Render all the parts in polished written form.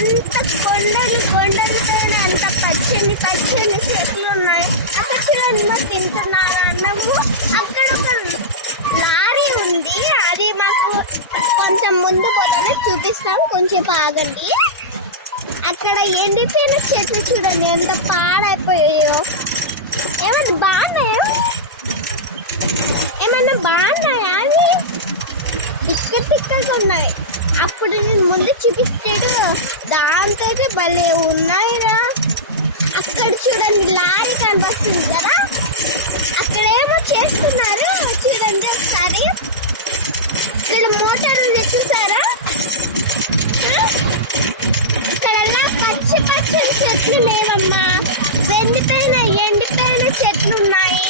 ఎంత కొండలతోనే అంత పచ్చని చెట్లు ఉన్నాయి. అక్కడ చూడండి మా తింటున్నారు అన్నము. అక్కడ ఒక లారీ ఉంది, అది మాకు కొంచెం ముందు పోతానే చూపిస్తాం, కొంచెం ఆగండి. అక్కడ ఎండిపోయిన చెట్లు చూడండి ఎంత పాడైపోయాయో. ఏమన్నా బాగున్నాయా అవి? తిక్కగా ఉన్నాయి. అప్పుడు నేను ముందు చూపిస్తాడు, దాంతో భలే ఉన్నాయిరా. అక్కడ చూడండి లారీ కనిపిస్తుంది కదా, అక్కడేమో చేస్తున్నారు చూడండి ఒకసారి. ఇక్కడ మోటార్లు చూసారా? ఇక్కడల్లా పచ్చని చెట్లు లేవమ్మా, ఎండిపోయిన చెట్లు ఉన్నాయి.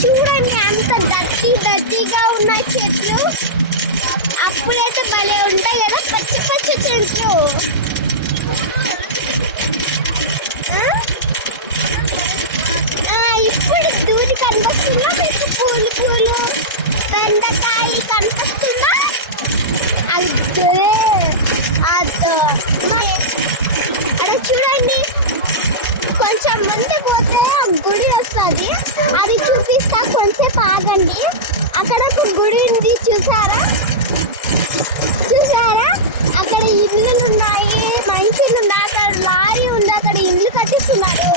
చూడండి అంత దట్టిగా ఉన్నాయి చెట్లు. అప్పుడైతే భలే ఉంటాయి కదా పచ్చ చెట్లు. ఇప్పుడు దూరి కనిపిస్తుందా మీకు? పూలు బెండకాయ కనిపిస్తుందా? అక్కడ చూడండి, కొంచెం ముందు పోతే గుడి వస్తుంది, అది చూపిస్తా, కొంచెం ఆగండి. అక్కడ ఒక గుడి ఉంది, చూసారా? అక్కడ ఇల్లులు ఉన్నాయి, మనుషులు ఉన్నాయి, అక్కడ లారీ ఉంది, అక్కడ ఇల్లు కట్టిస్తున్నారు.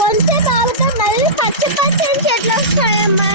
కొంచెం ఆగితే మళ్ళీ పచ్చని చెట్లు వస్తాయమ్మా.